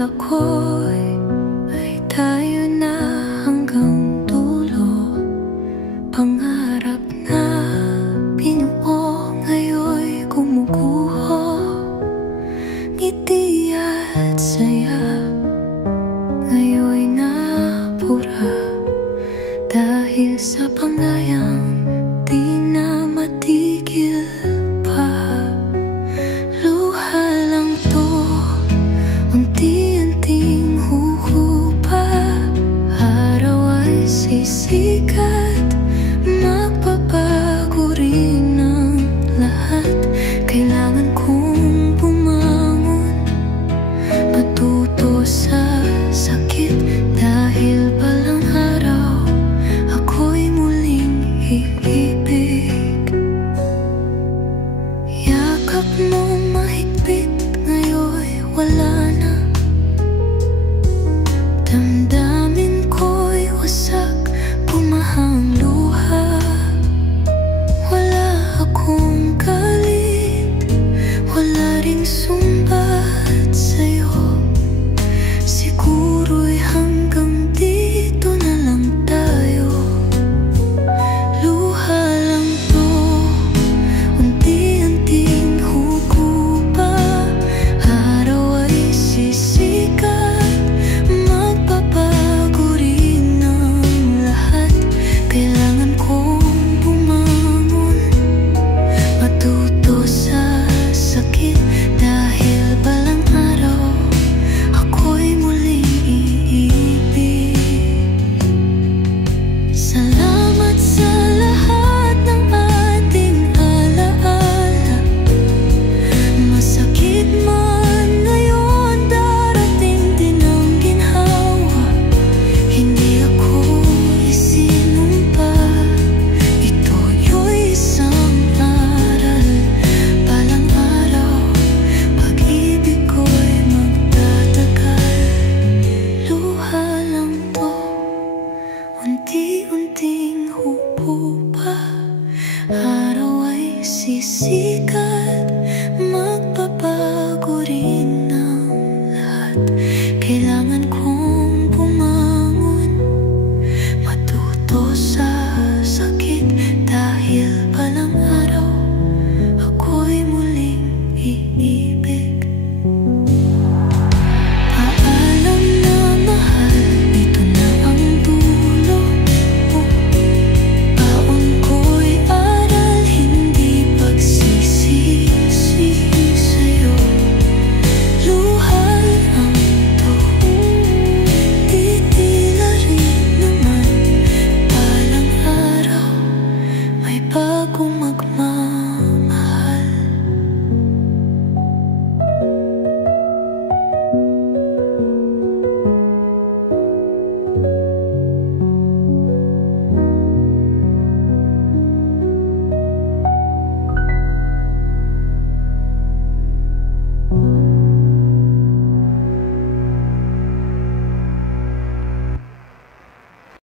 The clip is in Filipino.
akala ko'y ay tayo na hanggang dulo. Pangarap na binuo ngayon'y gumuguho. Ngiti at saya ngayon'y napura dahil sa pangayang di na matigil pa. Luha lang to, unti-unting huhupa. Araw ay sisikat, magbabago rin ang lahat. Kailangan kong bumangon, matuto sa sakit. Dahil balang araw ako'y muling iibig. Yakap mo mahigpit, ngayon'y wala na. Damdamin ko'y wasak, bumahang luha. Wala akong galit, wala ring sumbat sa'yo. Siguro'y hanggang dito na lang tayo. Luha lang to, unti-unting hugupa. Araw ay sisikat, magbabago rin ang lahat. Kailangan kong bumangon, matuto sa sakit. Dahil balang araw ako'y muling iibig. Salamat sa lahat ng ating alaala. Masakit man ngayon, darating din ang ginhawa. Hindi ako isinumpa, ito'y isang aral. Balang araw, pag-ibig ko'y magtatagal. Luha lang to, unti-unting hubo pa. Araw ay sisikat,